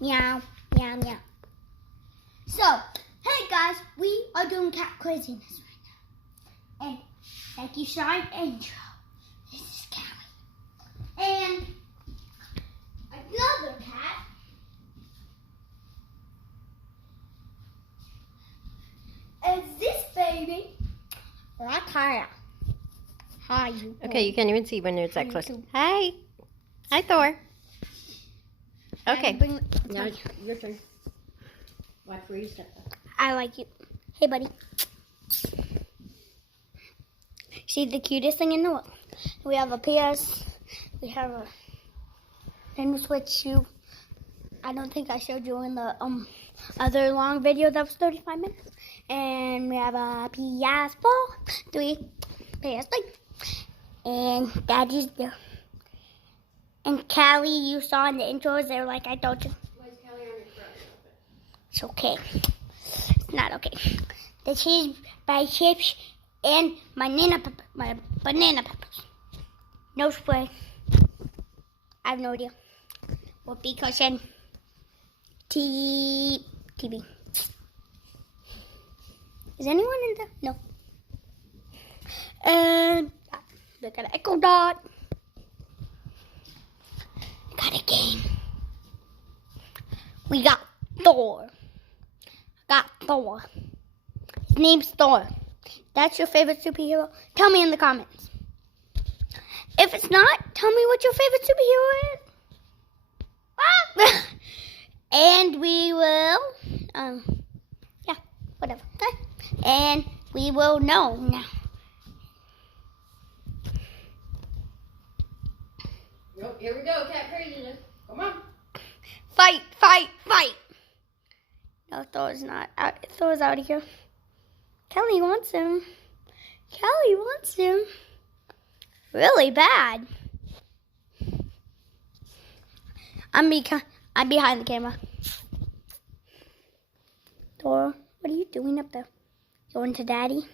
Meow, meow, meow. So, hey guys, we are doing cat craziness right now. And thank you, Shine Angel. This is Callie. And another cat. And this baby, Rataya. Hi, you. Okay, you can't even see when it's that close. Hi. Hi, Thor. Okay. Now it's your turn. Watch where you step up. I like you. Hey, buddy. She's the cutest thing in the world. We have a PS. We have a Nintendo Switch 2. I don't think I showed you in the other long video that was 35 minutes. And we have a PS4, 3, PS3. And Daddy's there. And Callie, you saw in the intros, they were like, I told you. Why is Callie on your front? It's okay. It's not okay. This is by chips and my banana peppers. No spray. I have no idea. Whoopee cushion. TV. Is anyone in there? No. And look at Echo Dot. Got a game. We got Thor. His name's Thor. That's your favorite superhero? Tell me in the comments. If it's not, tell me what your favorite superhero is. Ah! And we will, yeah, whatever. And we will know now. Yep, here we go, cat craziness. Come on. Fight. No, Thor's not out. Thor's out of here. Kelly wants him. Really bad. I'm behind the camera. Thor, what are you doing up there? Going to Daddy?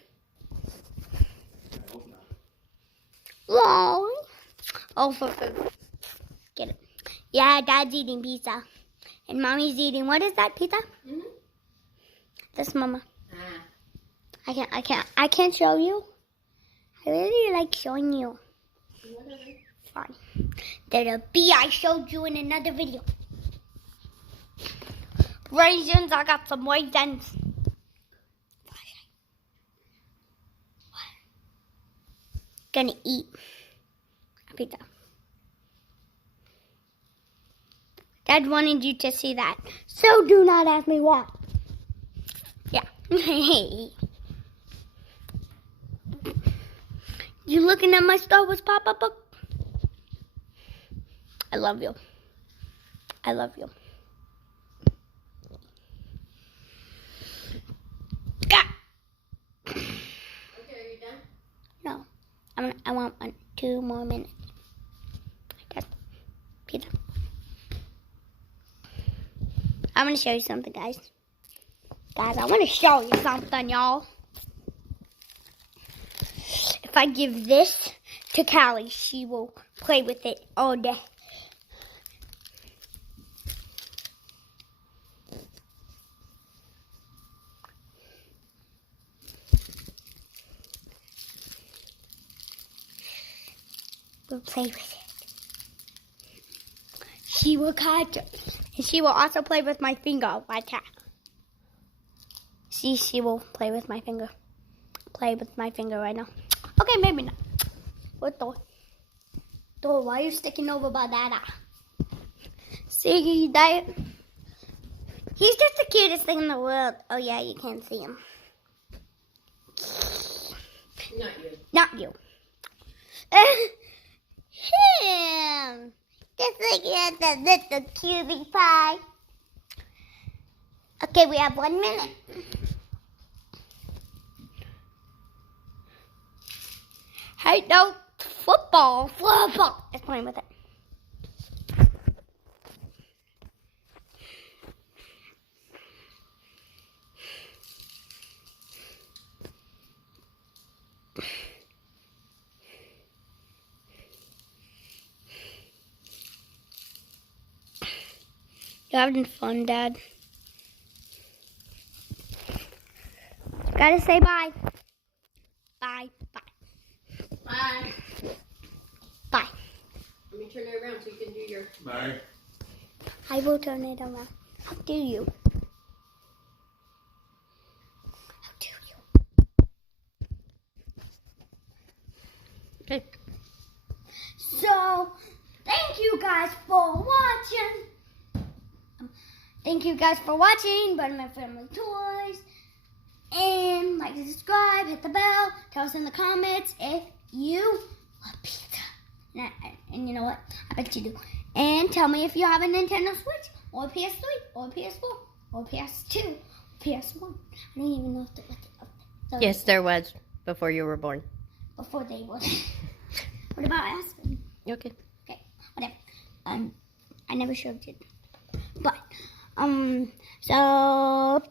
Lol. Oh, for food. Get it. Yeah, Dad's eating pizza. And Mommy's eating, what is that, pizza? Mm-hmm. That's Mama. Ah. I can't show you. I really like showing you. Whatever. Fine. There's a bee I showed you in another video. Raisins, I got some raisins. Gonna eat a pizza. Dad wanted you to see that. So do not ask me why. Yeah. You looking at my Star Wars pop-up book? I love you. Gah! Okay, are you done? No. I want 2 more minutes. That's pizza. I'm going to show you something, guys. Guys, I want to show you something, y'all. If I give this to Callie, she will play with it all day. We'll play with it. She will catch it. And she will also play with my finger like that. See, she will play with my finger. Play with my finger right now. Okay, maybe not. What Thor? Thor, why are you sticking over banana? See that? He's just the cutest thing in the world. Oh yeah, you can't see him. Not you. Not you. Him. Just like the little cutie pie. Okay, we have 1 minute. Hey, no, football. Let's play with it. You having fun, Dad? Gotta say bye. Bye. Bye. Bye. Bye. Let me turn it around so you can do your... Bye. I will turn it around. How do you? How do you? Okay. So, thank you guys for watching. Thank you guys for watching Butterman Family Toys. And like and subscribe, hit the bell, tell us in the comments if you love pizza. And you know what? I bet you do. And tell me if you have a Nintendo Switch, or a PS3, or a PS4, or a PS2, or PS1. I don't even know if they're Yes, there was before you were born. before they were. What about Aspen? Okay. Okay, whatever. I never showed you. But, so,